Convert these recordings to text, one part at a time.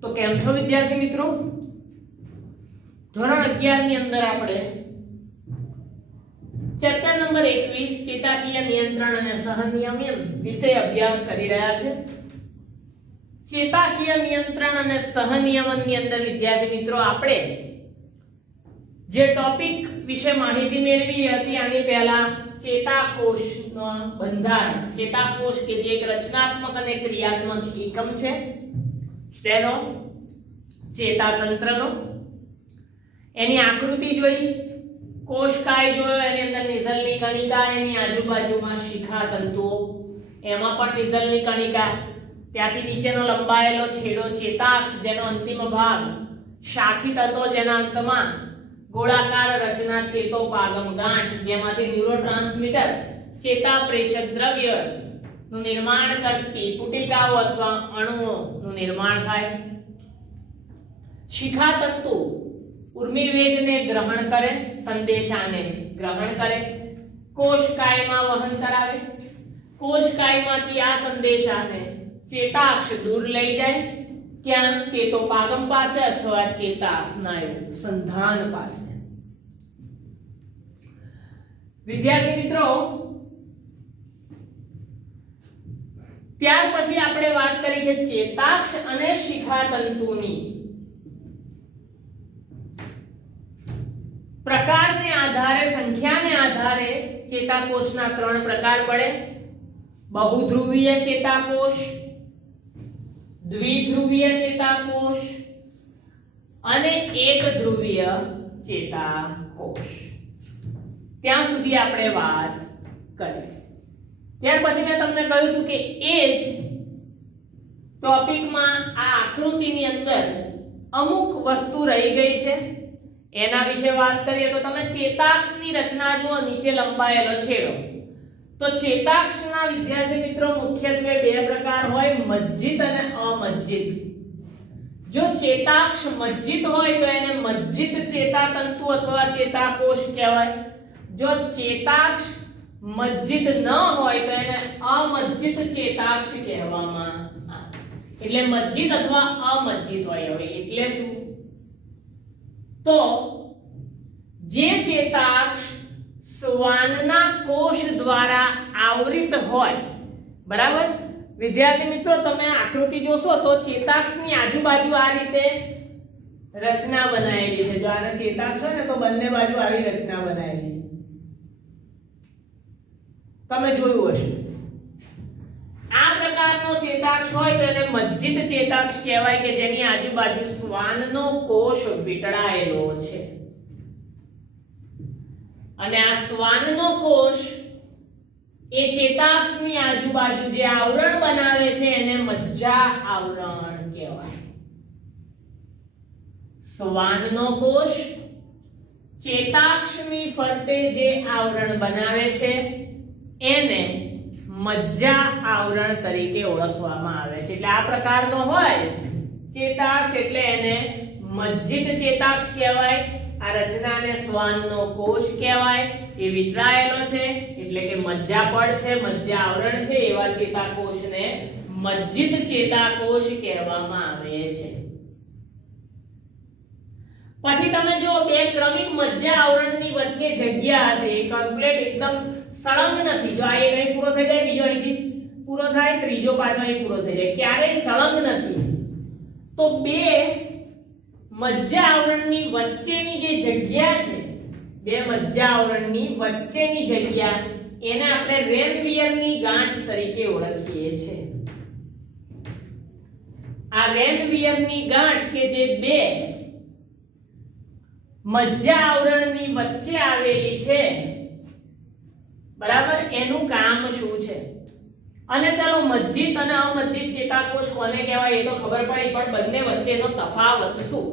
તો કેમ છો વિદ્યાર્થી મિત્રો? ધોરણ 11 ની અંદર આપણે ચેપ્ટર નંબર 21 ચેતાકીય નિયંત્રણ અને સહનિયમન વિષય અભ્યાસ કરી રહ્યા છે. ચેતાકીય નિયંત્રણ અને સહનિયમન ની અંદર વિદ્યાર્થી મિત્રો આપણે જે ટોપિક વિશે માહિતી મેળવી હતી આની પહેલા ચેતાકોષનો બંધારણ. ચેતાકોષ કે જે એક રચનાત્મક અને ક્રિયાત્મક એકમ છે તેનો ચેતાતંત્રનો. એની આકૃતિ જોઈ, કોષકાય જોયો, એની અંદર નિઝલની કણિકા, એની આજુબાજુમાં શિખા તંતુઓ, એમાં પણ નિઝલની કણિકા, ત્યાંથી નીચેનો લંબાયેલો છેડો ચેતાક્ષ જેનો અંતિમ ભાગ શાખી તંતુઓ જેના અંતમાં ગોળાકાર રચના ચેતોપાગમ ગાંઠ જેમાંથી ન્યુરોટ્રાન્સમીટર ચેતાપ્રેષક દ્રવ્ય નું નિર્માણ કરતી પુટિકાઓ અથવા અણુઓનું નિર્માણ થાય. શિખા તંતુ ઉર્મિવેગને ગ્રહણ કરે, સંદેશાને ગ્રહણ કરે, કોષકાયમાં વહન કરાવે. કોષકાયમાંથી આ સંદેશાને ચેતાક્ષ દૂર લઈ જાય, ક્યાં? ચેતોપાગમ પાસે અથવા ચેતા સ્નાયુ સંધાન પાસે. વિદ્યાર્થી મિત્રો, ત્યાર પછી આપણે વાત કરી કે ચેતાક્ષ અને શિખા તંતુની પ્રકારને આધારે, સંખ્યાને આધારે ચેતાકોષના 3 પ્રકાર પડે. બહુધ્રુવીય ચેતાકોષ, દ્વિધ્રુવીય ચેતાકોષ અને એકધ્રુવીય ચેતાકોષ. ત્યાં સુધી આપણે વાત કરી. ત્યાર પછી મેં તમને કહ્યું હતું કે એ જ ટોપિકમાં આ આકૃતિની અંદર અમુક વસ્તુ રહી ગઈ છે, એના વિશે વાત કરીએ તો તમે ચેતાક્ષની રચના જુઓ, નીચે લંબાયેલો છેડો. તો ચેતાક્ષના વિદ્યાર્થી મિત્રો મુખ્યત્વે 2 પ્રકાર હોય, મજ્જિત અને અમજ્જિત. જો ચેતાક્ષ મજ્જિત હોય તો એને મજ્જિત ચેતાતંતુ અથવા ચેતાકોષ કહેવાય. જો ચેતાક્ષ મજ્જિત ન હોય તો એને અમજ્જિત ચેતાક્ષ કહેવામાં આવે. એટલે મજ્જિત અથવા અમજ્જિત હોય. હવે એટલે શું? તો જે ચેતાક્ષ શ્વાનના કોષ દ્વારા આવૃત હોય, બરાબર વિદ્યાર્થી મિત્રો, તમે આકૃતિ જોશો તો ચેતાક્ષની આજુબાજુ આ રીતે રચના બનાવેલી છે. જો આને ચેતાક્ષ હોય ને તો બંને બાજુ આવી રચના બનાવેલી છે, તમે જોયું હશે. આ પ્રકારનો ચેતાક્ષ હોય તો એને મજ્જિત ચેતાક્ષ કહેવાય કે જેની આજુબાજુ શ્વાનનો કોષ વીંટળાયેલો છે. અને આ શ્વાનનો કોષ એ ચેતાક્ષની આજુબાજુ જે આવરણ બનાવે છે એને મજ્જા આવરણ કહેવાય. શ્વાનનો કોષ ચેતાક્ષની ફરતે જે આવરણ બનાવે છે એને મજ્જા આવરણ તરીકે ઓળખવામાં આવે છે. એટલે આ પ્રકારનો હોય ચેતાક્ષ એટલે એને મજ્જિત ચેતાક્ષ કહેવાય. આ રચનાને શ્વાનનો કોષ કહેવાય. એ વિતરાયેલો છે એટલે કે મજ્જા પડ છે, મજ્જા આવરણ છે, એવા ચેતાકોષને મજ્જિત ચેતાકોષ કહેવામાં આવે છે. પછી તમે જો 2 ક્રમિક મજ્જા આવરણની વચ્ચે જગ્યા હશે, એ કમ્પ્લીટ એકદમ સળંગ નથી. જો આ એક અહીં પૂરો થઈ જાય, બીજો અહીંથી પૂરો થાય, ત્રીજો પાછો અહીં પૂરો થઈ જાય, ક્યારેય સળંગ નથી. તો 2 મજ્જા આવરણની વચ્ચેની જે જગ્યા છે, 2 મજ્જા આવરણની વચ્ચેની જગ્યા, એને આપણે રેનવીયરની ગાંઠ તરીકે ઓળખીએ છીએ. આ રેનવીયરની ગાંઠ કે જે 2 મજ્જા આવરણની વચ્ચે આવેલી છે, બરાબર, એનું કામ શું છે? અને ચાલો મજ્જિત અને અમજ્જિત ચેતાકોષ કોને કહેવાય એ તો ખબર પડી, પણ બંને વચ્ચેનો તફાવત શું?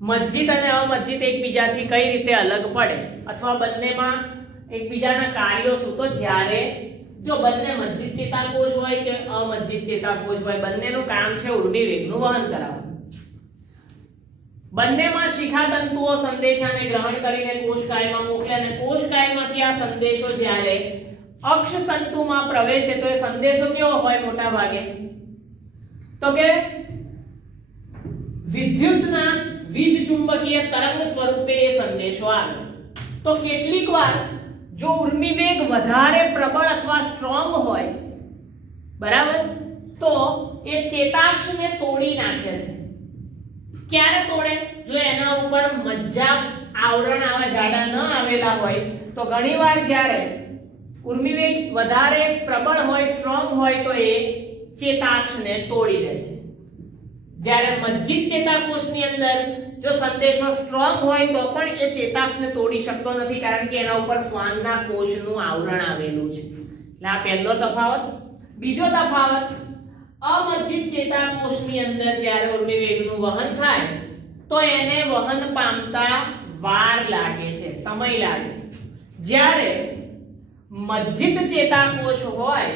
મજ્જિત અને અમજ્જિત એકબીજાથી કઈ રીતે અલગ પડે, અથવા બંનેમાં એકબીજાના કાર્યો શું? તો જ્યારે જો બંને મજ્જિત ચેતાકોષ હોય કે અમજ્જિત ચેતાકોષ હોય, બંનેનું કામ છે ઉર્મિવેગનું વહન કરાવવું. બંનેમાં શિખા તંતુઓ સંદેશાને ગ્રહણ કરીને કોષકાયમાં મોકલે અને કોષકાયમાંથી આ સંદેશો જ્યારે અક્ષતંતુમાં પ્રવેશે તો એ સંદેશો કેવો હોય મોટા ભાગે? તો કે વિદ્યુતના વીજ ચુંબકીય તરંગ સ્વરૂપે એ સંદેશો આવે. તો કેટલીક વાર જો ઉર્મિવેગ વધારે પ્રબળ અથવા સ્ટ્રોંગ હોય, બરાબર, તો એ ચેતાક્ષને તોડી નાખે છે. ક્યારે તોડે? જો એના ઉપર મજ્જા આવરણ આવા જાડા ન આવેલા હોય તો ઘણીવાર જ્યારે ઉર્મિવેગ વધારે પ્રબળ હોય, સ્ટ્રોંગ હોય, તો એ ચેતાક્ષને તોડી દે છે. જ્યારે મજ્જિત ચેતાકોષની અંદર જો સંદેશો સ્ટ્રોંગ હોય તો પણ એ ચેતાક્ષને તોડી શકતો નથી, કારણ કે એના ઉપર શ્વાનના કોષનું આવરણ આવેલું છે. એટલે આ પહેલો તફાવત. બીજો તફાવત, અમજ્જિત ચેતાકોષની અંદર જ્યારે ઉર્મિવેગનું વહન થાય તો એને વહન પામતા વાર લાગે છે, સમય લાગે. જ્યારે મજ્જિત ચેતાકોષ હોય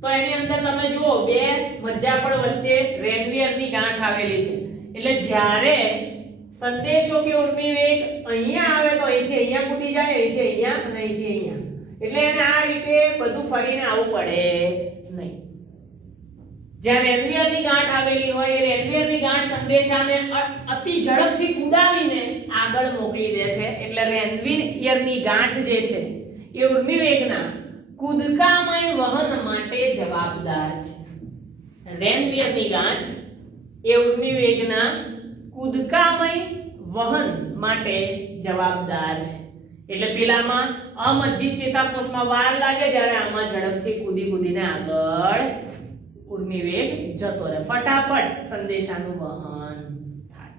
તો એની અંદર તમે જુઓ બે મજ્જાપડ વચ્ચે રેનવીયરની ગાંઠ આવેલી છે. એટલે જ્યારે સંદેશો કે ઉર્મિવેગ અહીંયા આવે તો અહીંથી અહીંયા કૂદી જાય, અહીંથી અહીંયા અને અહીંથી અહીંયા. એટલે એને આ રીતે બધું ફરીને આવવું પડે નહીં. જ્યાં રેનવીયરની ગાંઠ આવેલી હોય એ રેનવીયરની ગાંઠ સંદેશાને અતિ ઝડપથી કૂદાવીને આગળ મોકલી દે છે. એટલે રેનવીયરની ગાંઠ જે છે એ ઉર્મિવેગના કૂદકામય વહન માટે જવાબદાર છે. રેનવીયરની ગાંઠ એ ઉર્મિવેગના કૂદકામય વહન માટે જવાબદાર છે. એટલે પેલામાં અમજ્જિત ચેતાકોષમાં વાર લાગે, જ્યારે આમાં ઝડપથી કૂદીને આગળ ઉર્મિવેગ જતો રહે, ફટાફટ સંદેશાનું વહન થાય.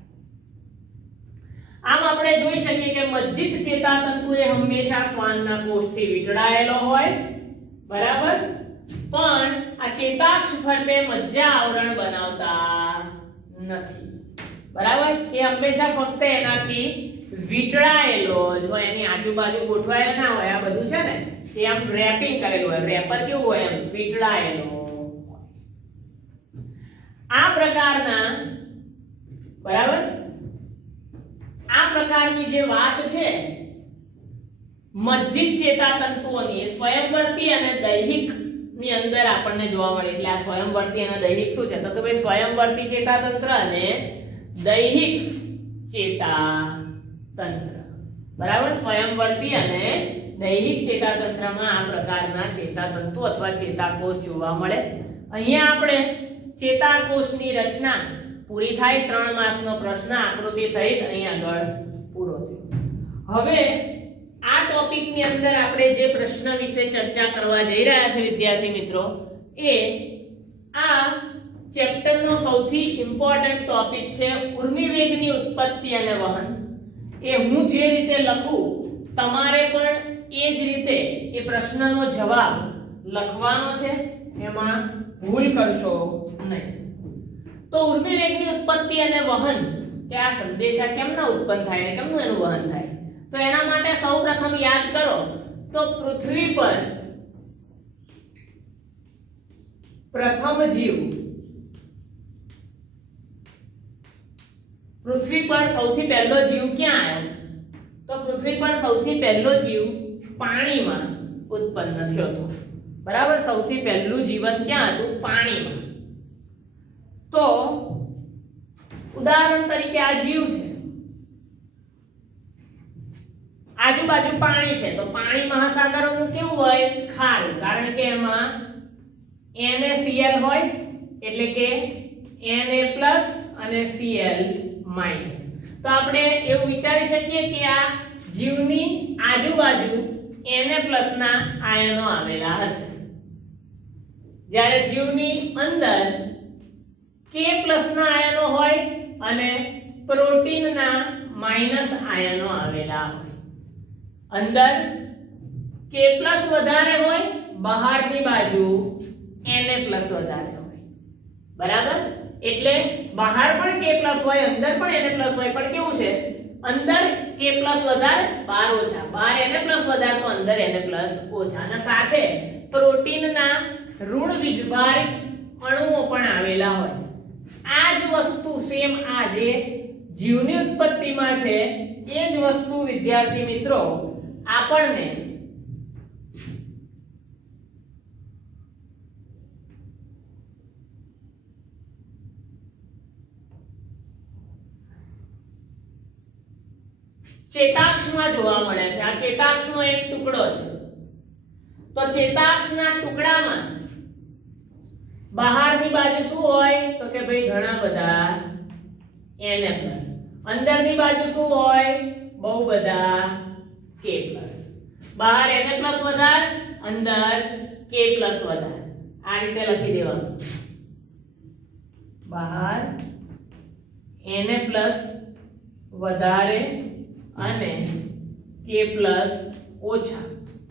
આમ આપણે જોઈ શકીએ કે મજ્જિત ચેતાતંતુ એ હંમેશા શ્વાનના કોષથી વીંટળાયેલો હોય, બરાબર, પણ આ ચેતાક્ષ ફરતે મજ્જા આવરણ બનાવતા નથી, બરાબર. એ હંમેશા ફક્ત એનાથી વીંટળાયેલો જ હોય, એની આજુબાજુ ગોઠવાયેલો ના હોય. આ બધું છે ને એ આમ રેપિંગ કરેલું હોય, રેપર કેવું હોય, એમ વીંટળાયેલો. આ પ્રકારના, બરાબર, આ પ્રકારની જે વાત છે મજ્જિત ચેતાતંતુઓની, સ્વયંવર્તી અને દૈહિક ની અંદર આપણને જોવા મળે. એટલે આ સ્વયંવર્તી અને દૈહિક શું છે? તો કે ભાઈ સ્વયંવર્તી ચેતાતંત્ર અને દૈહિક ચેતાતંત્ર, બરાબર. સ્વયંવર્તી અને દૈહિક ચેતાતંત્રમાં આ પ્રકારના ચેતાતંતુ અથવા ચેતાકોષ જોવા મળે. અહીંયા આપણે ચેતાકોષની રચના પૂરી થાય. 3 માર્ક્સનો પ્રશ્ન આકૃતિ સહિત અહીં આગળ પૂરો થયો. હવે આ ટોપિકની અંદર આપણે જે પ્રશ્ન વિશે ચર્ચા કરવા જઈ રહ્યા છે વિદ્યાર્થી મિત્રો, એ આ ચેપ્ટરનો સૌથી ઇમ્પોર્ટન્ટ ટોપિક છે ઉર્મિવેગની ઉત્પત્તિ અને વહન. એ હું જે રીતે લખું તમારે પણ એ જ રીતે એ પ્રશ્નનો જવાબ લખવાનો છે, એમાં ભૂલ કરશો નહીં. તો ઉર્મિવેગની ઉત્પત્તિ અને વહન, કે આ સંદેશા કેમના ઉત્પન્ન થાય અને કેમનું એનું વહન થાય, તો એના માટે સૌપ્રથમ યાદ કરો તો પૃથ્વી પર પ્રથમ જીવ, પૃથ્વી પર સૌથી પહેલો જીવ ક્યાં આવ્યો? તો પૃથ્વી પર સૌથી પહેલો જીવ પાણીમાં ઉત્પન્ન થયો હતો, બરાબર. સૌથી પહેલું જીવન ક્યાં હતું? પાણીમાં. તો ઉદાહરણ તરીકે આ જીવ છે, આજુબાજુ પાણી છે, તો પાણી મહાસાગરોનું કેવું હોય? ખારું, કારણ કે એમાં NaCl હોય, એટલે કે Na+ અને Cl-. તો આપણે એવું વિચારી શકીએ કે આ જીવની આજુબાજુ Na+ ના આયનો આવેલા હશે, જ્યારે જીવની અંદર K+ ના આયનો હોય અને પ્રોટીનના માઈનસ આયનો આવેલા હોય. અંદર K+ વધારે હોય, બહારની બાજુ Na+ વધારે હોય, બરાબર. એટલે બહાર પણ K+ હોય, અંદર પણ Na+ હોય, પણ કેવું છે? અંદર K+ વધારે, બહાર ઓછા. બહાર Na+ વધારે તો અંદર Na+ ઓછા. અને સાથે પ્રોટીનના ઋણ વીજભારિત અણુઓ પણ આવેલા હોય. આ જ વસ્તુ સેમ આ જે જીવની ઉત્પત્તિમાં છે એ જ વસ્તુ વિદ્યાર્થી મિત્રો આપણને ચેતાક્ષમાં જોવા મળે છે. આ ચેતાક્ષનો એક ટુકડો છે. તો ચેતાક્ષના ટુકડામાં બહારની બાજુ શું હોય તો કે ભાઈ ઘણા બધા Na+. અંદરની બાજુ શું હોય બહુ બધા K+. બહાર Na+ વધાર, અંદર K+ વધાર. આ રીતે લખી દેવાનું. બહાર Na+ વધારે અને K+ ઓછા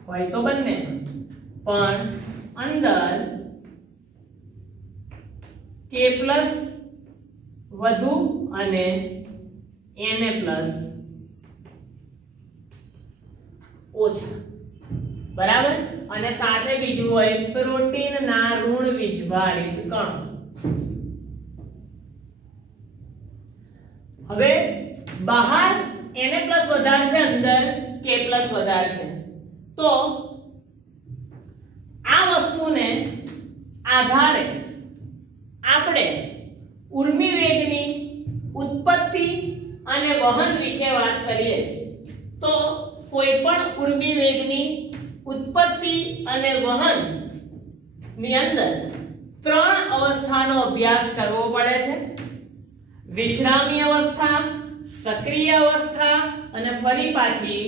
હોય તો બંને, પણ અંદર K+ વધુ અને Na+ ઓછા. બરાબર. અને સાથે બીજું હોય પ્રોટીનના ઋણ વીજભારિત કણો. હવે બહાર Na+ વધારે છે, અંદર K+ વધારે છે. તો આ વસ્તુને આધારે આપણે ઉર્મિ વેગની ઉત્પત્તિ અને વહન વિશે વાત કરીએ તો કોઈ પણ ઉર્મિ વેગની ઉત્પત્તિ અને વહન ની અંદર ત્રણ અવસ્થાનો અભ્યાસ કરવો પડે છે. વિશ્રામી અવસ્થા, સક્રિય અવસ્થા અને ફરી પાછી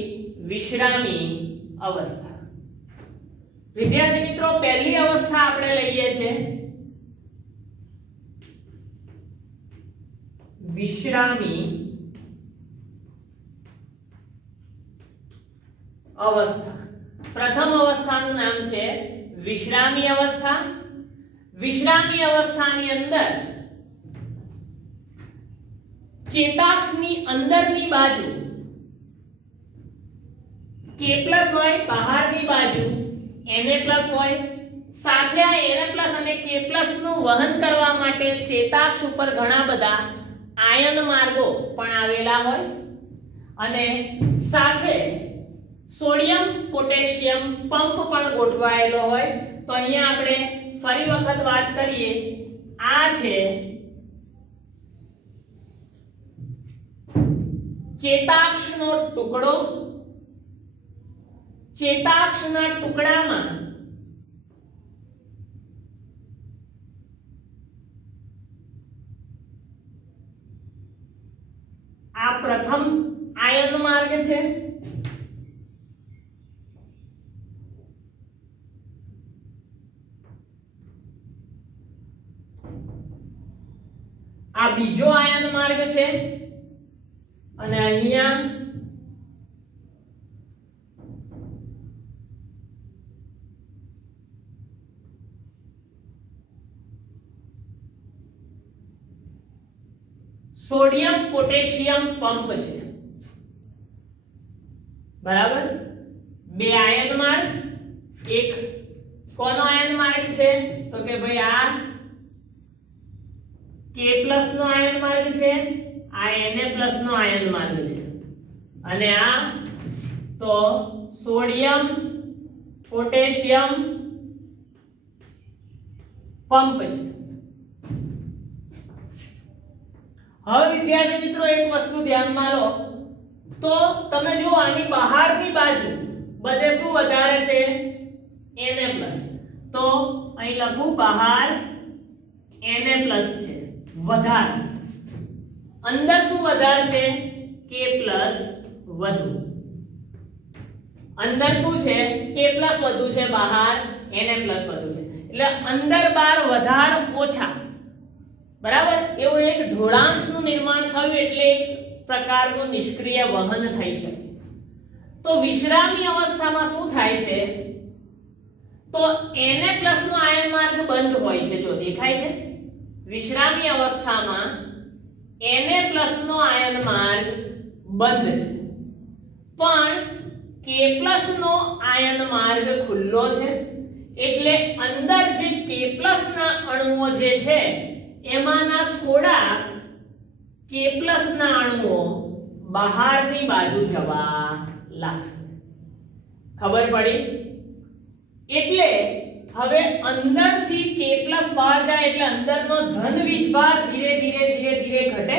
વિશ્રામી અવસ્થા. વિદ્યાર્થી મિત્રો, પહેલી અવસ્થા આપણે લઈએ છીએ વિશ્રામી અવસ્થા. પ્રથમ અવસ્થાનું નામ છે વિશ્રામી અવસ્થા. વિશ્રામી અવસ્થાની અંદર ચેતાક્ષની અંદરની બાજુ K+ હોય, બહારની બાજુ Na+ હોય. સાથે આ Na+ અને K+ નું વહન કરવા માટે ચેતાક્ષ ઉપર ઘણા બધા આયન માર્ગો પણ આવેલા હોય અને સાથે સોડિયમ પોટેશિયમ પંપ પણ ગોઠવાયેલો હોય. તો અહીંયા આપણે ફરી વખત વાત કરીએ. આ છે ચેતાક્ષનો ટુકડો. ચેતાક્ષના ટુકડામાં આ પ્રથમ આયન માર્ગ છે. આ બીજો આયન માર્ગ છે અને અહીંયા સોડિયમ પોટેશિયમ પંપ છે. બરાબર. બે આયન માર્ગ. એક કોનો આયન માર્ગ છે તો કે ભાઈ આ K+ નો આયન માર્ગ છે, આ Na+ નો આયન માર્ગ છે અને આ તો સોડિયમ પોટેશિયમ પંપ છે. હવે વિદ્યાર્થી મિત્રો, એક વસ્તુ ધ્યાનમાં લો તો તમે જો આની બહારની બાજુ બધે શું વધારે છે Na+. તો અહીં લખું બહાર Na+ છે વધારે. અંદર શું વધારે છે K+ વધુ. અંદર શું છે K+ વધુ છે, બહાર Na+ વધુ છે. એટલે અંદર બાર વધાર ઓછા. બરાબર. એવું એક ઢોળાંશનું નિર્માણ થયું એટલે એક પ્રકારનું નિષ્ક્રિય વહન થઈ શકે. તો વિશ્રામી અવસ્થામાં શું થાય છે તો Na+ નો આયન માર્ગ બંધ હોય છે. જો દેખાય છે, વિશ્રામી અવસ્થામાં Na+ નો આયન માર્ગ બંધ છે, પણ K+ નો આયન માર્ગ ખુલ્લો છે. એટલે અંદર જે K+ ના અણુઓ જે છે એમાંના થોડા K+ ના અણુઓ બહારની બાજુ જવા લાગશે. ખબર પડી? એટલે હવે અંદરથી K+ બહાર જાય એટલે અંદરનો ધન વીજભાર ધીરે ધીરે ઘટે.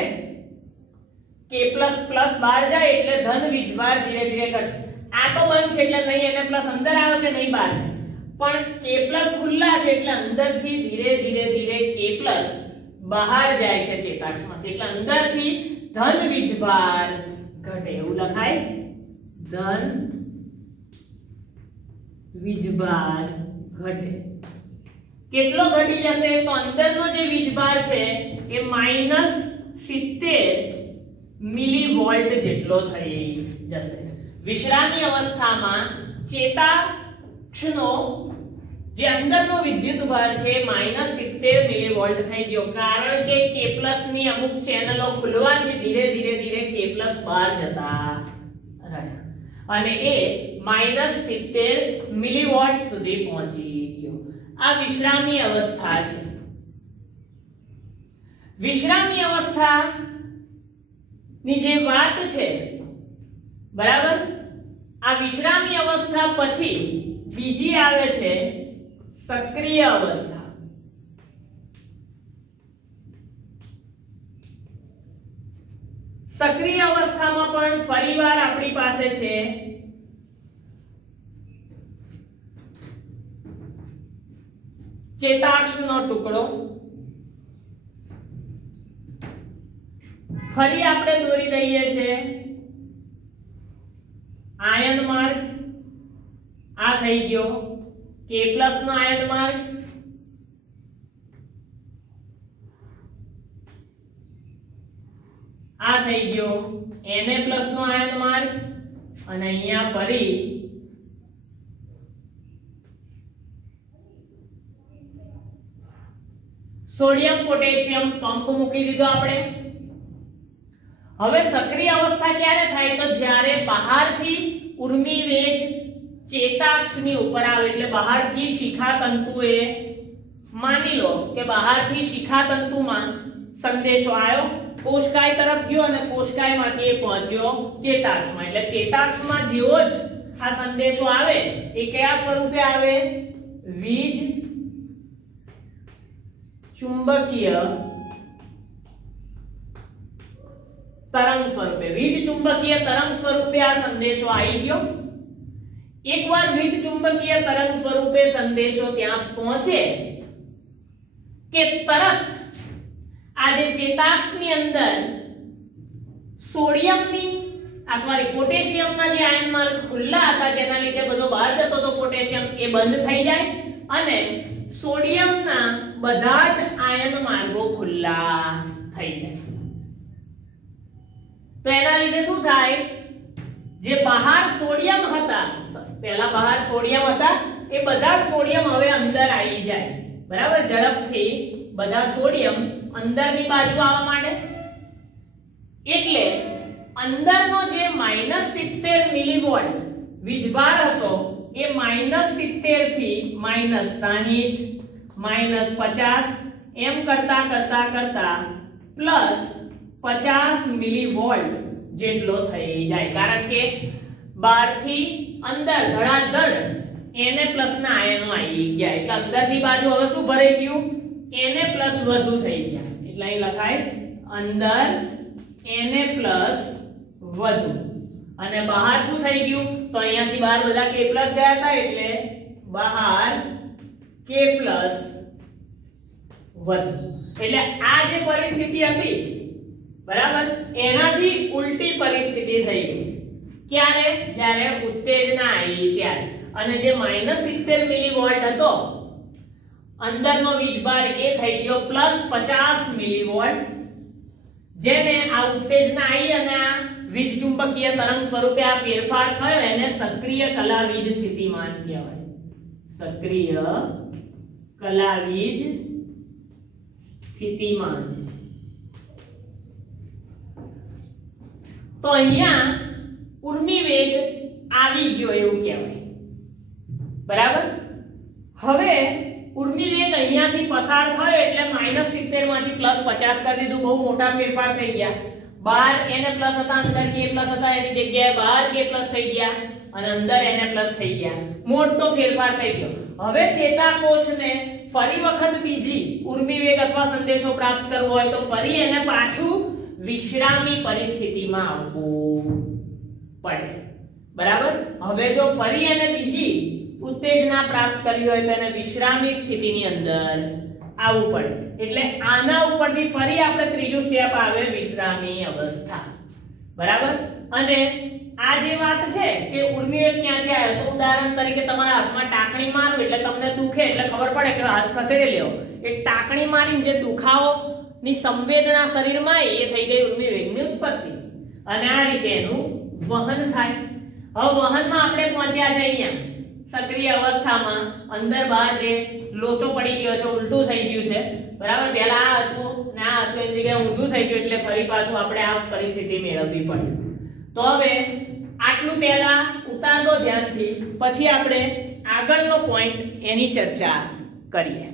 k પ્લસ બહાર જાય એટલે ધન વીજભાર ધીરે ધીરે ઘટે. આ તો બંધ છે એટલે નહીં એને પ્લસ અંદર આવે કે નહીં બહાર જાય, પણ k પ્લસ ખુલ્લા છે એટલે અંદરથી ધીરે ધીરે k પ્લસ બહાર જાય છે ચેતાક્ષમાંથી, એટલે અંદરથી ધન વીજભાર ઘટે. એવું લખાય, ધન વીજભાર ઘટે. કેટલો ઘટી જશે? તો અંદરનો જે વીજભાર છે એ -70 મિલીવોલ્ટ જેટલો થઈ જશે. વિશ્રામી અવસ્થામાં ચેતાક્ષનો જે અંદરનો વિદ્યુતભાર છે -70 મિલીવોલ્ટ થઈ ગયો, કારણ કે k+ ની અમુક ચેનલો ખુલવાથી ધીરે ધીરે k+ બહાર જતા રહ્યા અને એ -70 મિલીવોલ્ટ સુધી પહોંચી ગયો. આ વિશ્રામી અવસ્થા છે. વિશ્રામી અવસ્થા ની જે વાત છે, બરાબર, આ વિશ્રામી અવસ્થા પછી બીજી આવે છે સક્રિય અવસ્થા. સક્રિય અવસ્થામાં પણ ફરીવાર આપણી પાસે છે ચેતાક્ષનો ટુકડો. ફરી આપણે દોરી દઈએ છે આયન માર્ગ. આ થઈ ગયો k+ નો આયન માર્ગ, આ થઈ ગયો Na+ નો આયન માર્ગ, અને અહીંયા ફરી સોડિયમ પોટેશિયમ પંપ મૂકી દીધો આપણે. હવે સક્રિય અવસ્થા ક્યારે થાય? તો જ્યારે બહારથી ઉર્મી વેગ ચેતાક્ષની ઉપર આવે, એટલે બહારથી શિખાતંતુએ, માની લો કે બહારથી શિખાતંતુમાં સંદેશો આવ્યો, કોષકાય તરફ ગયો અને કોષકાયમાંથી એ પહોંચ્યો ચેતાક્ષમાં. એટલે ચેતાક્ષમાં જેવો જ આ સંદેશો આવે એ કયા સ્વરૂપે આવે? વીજ ચુંબકીય તરંગ સ્વરૂપે. વીજ ચુંબકીય તરંગ સ્વરૂપે આ સંદેશો આવી ગયો. એકવાર વીજ ચુંબકીય તરંગ સ્વરૂપે સંદેશો ત્યાં પહોંચે કે તરત આ જે ચેતાક્ષની અંદર પોટેશિયમના જે આયન માર્ગ ખુલ્લા હતા, જેના લીધે બધો બહાર જતો હતો પોટેશિયમ, એ બંધ થઈ જાય અને સોડિયમના બધા જ આયન માર્ગો ખુલ્લા થઈ જાય. તો એના લીધે શું થાય? જે બહાર સોડિયમ હતા, પહેલા બહાર સોડિયમ હતા, એ બધા સોડિયમ હવે અંદર આવી જાય. બરાબર, ઝડપથી બધા સોડિયમ અંદરની બાજુ આવવા માંડે. એટલે અંદરનો જે -70 મિલીવોલ્ટ વીજભાર હતો એ -70 થી -60 -50 એમ કરતા +50 મિલીવોલ્ટ જેટલો થઈ જાય. કારણ કે બહારથી અંદર ધડાધડ Na+ ના આયનો આવી ગયા, એટલે અંદરની બાજુ હવે શું ભરાઈ ગયું? Na+ વધુ થઈ ગયા. એટલે અહીં લખાય અંદર Na+ વધુ, અને બહાર શું થઈ ગયું? તો અહીંયાથી બહાર બધા k+ ગયા હતા, એટલે બહાર k+ વધુ. એટલે આ જે પરિસ્થિતિ હતી, બરાબર, એનાથી ઉલટી પરિસ્થિતિ થઈ ગઈ. ક્યારે? જ્યારે ઉત્તેજના આવી ત્યારે. અને જે -70 મિલીવોલ્ટ હતો અંદરનો વીજભાર, એ થઈ ગયો +50 મિલીવોલ્ટ. જેને આ ઉત્તેજના આવી અને આ વીજ ચુંબકીય તરંગ સ્વરૂપે આ ફેરફાર થયો, એને સક્રિય કલાવીજ સ્થિતિમાન કહેવાય. સક્રિય કલાવીજ સ્થિતિમાન. તો અહીંયા ઉર્મી વેગ આવી ગયો એવું કહેવાય. બરાબર, હવે ઉર્મી વેગ અહીંયાથી પસાર થયો એટલે -70 માંથી +50 કરી દીધું. બહુ મોટા ફેરફાર થઈ ગયા. બહાર Na+ હતા, અંદર k+ હતા, એની જગ્યાએ બહાર k+ થઈ ગયા અને અંદર Na+ થઈ ગયા. મોટો ફેરફાર થઈ ગયો. હવે ચેતાકોષને ફરી વખત બીજી ઉર્મી વેગ અથવા સંદેશો પ્રાપ્ત કરવો હોય તો ફરી એને પાછું વિશ્રામી પરિસ્થિતિમાં આવવું પડે. બરાબર. હવે જો ફરી એને બીજી ઉત્તેજના પ્રાપ્ત કરવી હોય તો એને વિશ્રામી સ્થિતિની અંદર આવવું પડે. એટલે આના ઉપરથી ફરી આપણે ત્રીજું સ્ટેપ આવે વિશ્રામી અવસ્થા. બરાબર. અને આ જે વાત છે કે ઉર્મિવેગ ક્યાંથી આવ્યો, તો ઉદાહરણ તરીકે તમારા હાથમાં ટાંકણી મારો એટલે તમને દુખે એટલે ખબર પડે કે હાથ ખસેડી લેવો. એક ટાંકણી મારીને જે દુખાવો ની સંવેદના શરીરમાં એ થઈ ગઈ ઉર્મિવેગની ઉત્પત્તિ, અને આ રીતે એનું વહન થાય. હવે વહનમાં આપણે પહોંચ્યા છે અહીંયા સક્રિય અવસ્થામાં. અંદર બહાર જે લોચો પડી ગયો છે, ઉલટું થઈ ગયું છે. બરાબર. પહેલા આ હતું ને આ હતું, એની જગ્યાએ ઊંધું થઈ ગયું એટલે ફરી પાછું આપણે આ પરિસ્થિતિ મેળવવી પડે. તો હવે આટલું પહેલા ઉતાર દો ધ્યાનથી, પછી આપણે આગળનો પોઈન્ટ એની ચર્ચા કરીએ.